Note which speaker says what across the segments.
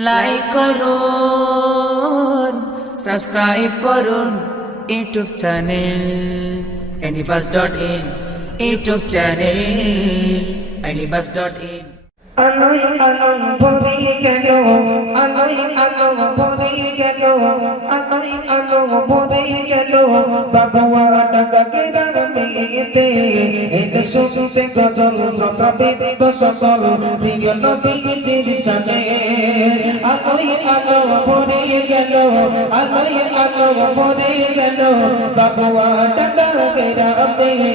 Speaker 1: Like করুন subscribe করুন YouTube channel anybus dot in YouTube channel anybus dot in
Speaker 2: আলোয় আলো ভরে গেল আলোয় আলো ভরে গেল আলোয় আলো ভরে গেল বাগুয়া টাকা শ্রোতাবৃন্দ সকল প্রিয় নবীজির সামনে আলোয় আলো ভরে গেল, আলোয় আলো ভরে গেল। ভগবান কেরার মেয়ে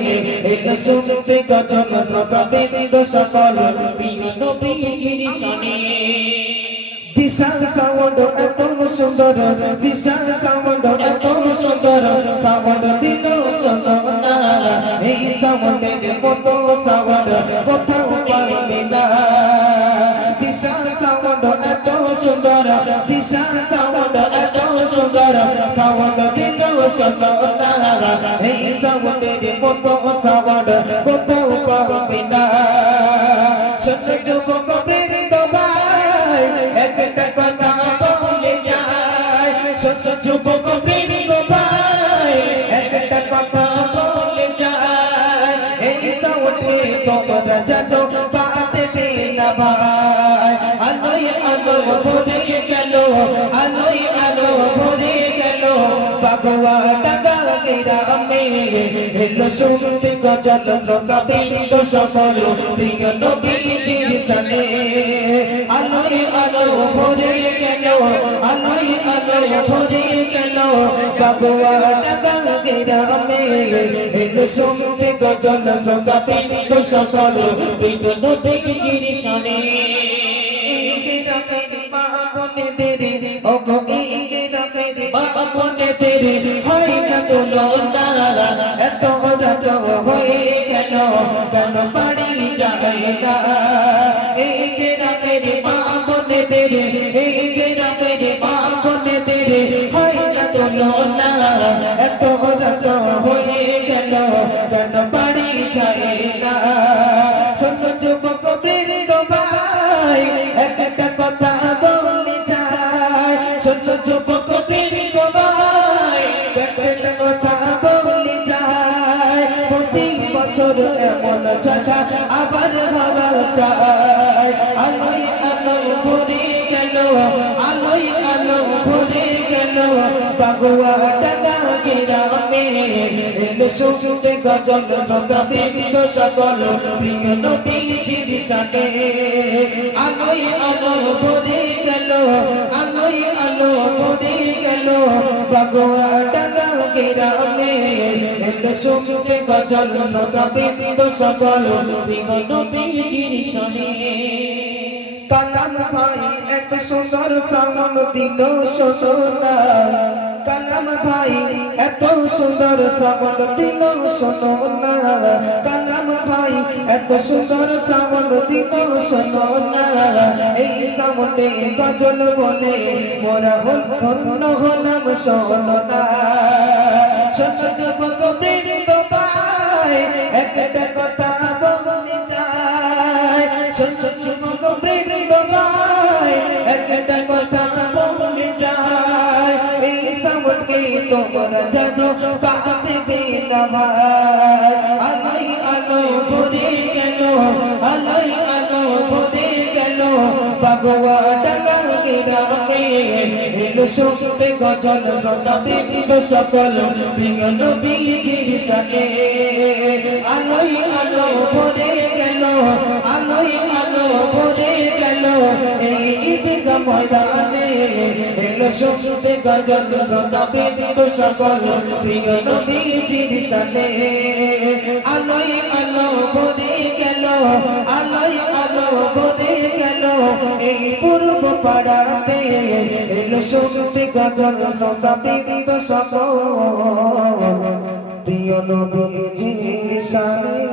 Speaker 2: এনে শুনতে গজল শ্রোতাবৃন্দ সকল প্রিয় নবীজির সামনে দিশা সাউন্ড এত সুন্দর দিশা সাউন্ড এত সুন্দর, সাউন্ড দিল সোনা এই সাউন্ডের মতো সাউন্ড কোথাও পাইবে না। দিশা সাউন্ড এত সুন্দর দিশা সাউন্ড এত সুন্দর, সাউন্ড দিল সোনা এই সাউন্ডের মতো সাউন্ড কোথাও পাইবে না। ছোট তোমরা জানো পাতে ভাই। আলোয় আলো ভরে গেল, আলোয় আলো ভরে গেল। বাগুয়া টাকা আলো ভরে গেল আলোয় আলো ভরে গেল টাকা গ্রামে এলো শুনতে গজল শ্রোতা বৃন্দ সকল প্রিয় নবীজির সাথে এত রাত হয়ে গেল কেন বাড়ি যায় না এই গ্রামের মা বনে দেরে এই হয়ে গেল কেন বাড়ি যায় না ছোট যুবক বৃন্দ ভাই একটা কথা বলে যায় ছোট যুবক বৃন্দ ভাই একটা কথা বলে যায় প্রতি বছর এমন চাচা আবার হওয়া চায় আলোয় আলো ভরে গেল আলোয় আলো ভরে গেল বাগুয়া টাকা গ্রামে এলো শুনতে গজল শ্রোতা বৃন্দ সকল প্রিয় নবীজির সাথে আলোয় আলো ভরে গেল, আলোয় আলো ভরে গেল। টাকা গ্রামে এলো শুনতে গজল শ্রোতা বৃন্দ সকল প্রিয় নবীজির সাথে কালাম ভাই, এত সুন্দর সামন দিল সোনা কালাম ভাই, এত সুন্দর সামন দিল সোনা কালাম ভাই, এত সুন্দর সামন দিল সোনা এই সামনে গজল বলে, মোরা হল ধন্য হলাম সোনা ছোট যুবক বৃন্দ ভাই একটা কথা বলে যায় ছোট যুবক বৃন্দ দিনা আলো ভরে গেল আলোই আলো ভরে গেল। বাগুয়া ডাকা গ্রামে এলো শুনতে গজল, শ্রোতা বৃন্দ সকল, প্রিয় নবীজির সাথে। আলোই আলো ভরে গেল আলোই আলো ভরে গেল, এই ময়দানে এলো শুনতে গজল শ্রোতা বৃন্দ সকল। প্রিয় নবীজির সাথে আলোই আলো ভরে গেল আলোই আলো ভরে গেল। এই পূর্ব পাড়াতে এলো শুনতে গজল শ্রোতা বৃন্দ সকল। প্রিয় নবীজির সানে